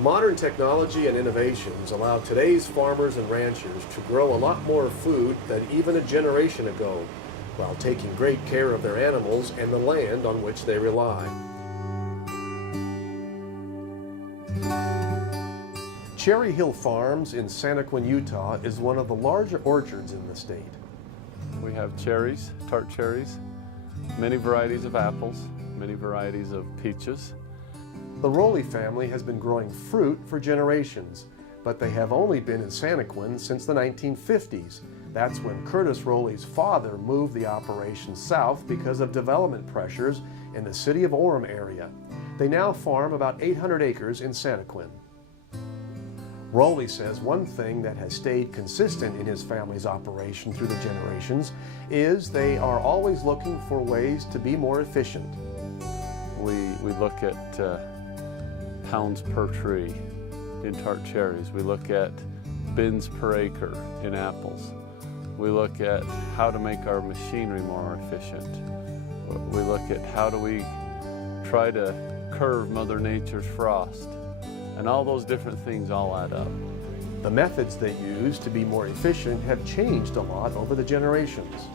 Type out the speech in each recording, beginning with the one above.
Modern technology and innovations allow today's farmers and ranchers to grow a lot more food than even a generation ago, while taking great care of their animals and the land on which they rely. Cherry Hill Farms in Santaquin, Utah is one of the larger orchards in the state. We have cherries, tart cherries, many varieties of apples, many varieties of peaches. The Rowley family has been growing fruit for generations, but they have only been in Santaquin since the 1950s. That's when Curtis Rowley's father moved the operation south because of development pressures in the city of Orem area. They now farm about 800 acres in Santaquin. Rowley says one thing that has stayed consistent in his family's operation through the generations is they are always looking for ways to be more efficient. We look at pounds per tree in tart cherries. We look at bins per acre in apples. We look at how to make our machinery more efficient. We look at how do we try to curve Mother Nature's frost. And all those different things all add up. The methods they use to be more efficient have changed a lot over the generations.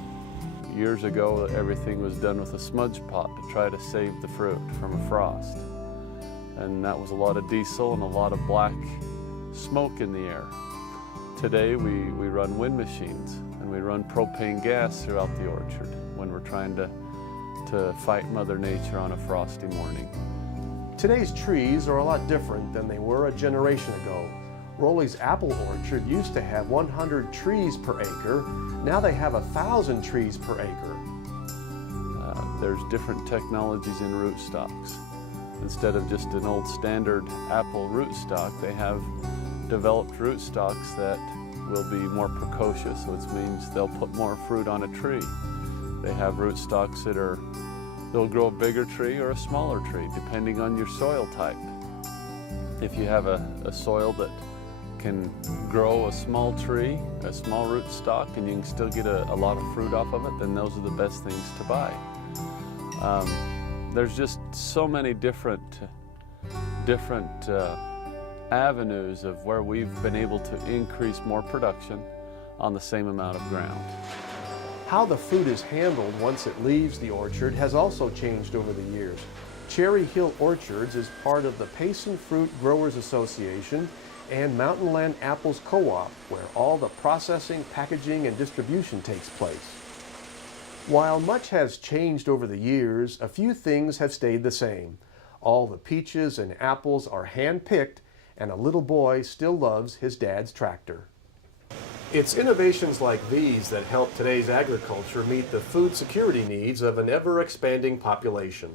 Years ago, everything was done with a smudge pot to try to save the fruit from a frost. And that was a lot of diesel and a lot of black smoke in the air. Today, we run wind machines and we run propane gas throughout the orchard when we're trying to fight Mother Nature on a frosty morning. Today's trees are a lot different than they were a generation ago. Rowley's apple orchard used to have 100 trees per acre. Now they have 1,000 trees per acre. There's different technologies in rootstocks. Instead of just an old standard apple rootstock, they have developed rootstocks that will be more precocious, which means they'll put more fruit on a tree. They have rootstocks they'll grow a bigger tree or a smaller tree, depending on your soil type. If you have a soil that can grow a small tree, a small rootstock, and you can still get a lot of fruit off of it, then those are the best things to buy. There's just so many different avenues of where we've been able to increase more production on the same amount of ground. How the fruit is handled once it leaves the orchard has also changed over the years. Cherry Hill Orchards is part of the Payson Fruit Growers Association and Mountain Land Apples Co-op, where all the processing, packaging, and distribution takes place. While much has changed over the years, a few things have stayed the same. All the peaches and apples are hand-picked, and a little boy still loves his dad's tractor. It's innovations like these that help today's agriculture meet the food security needs of an ever-expanding population.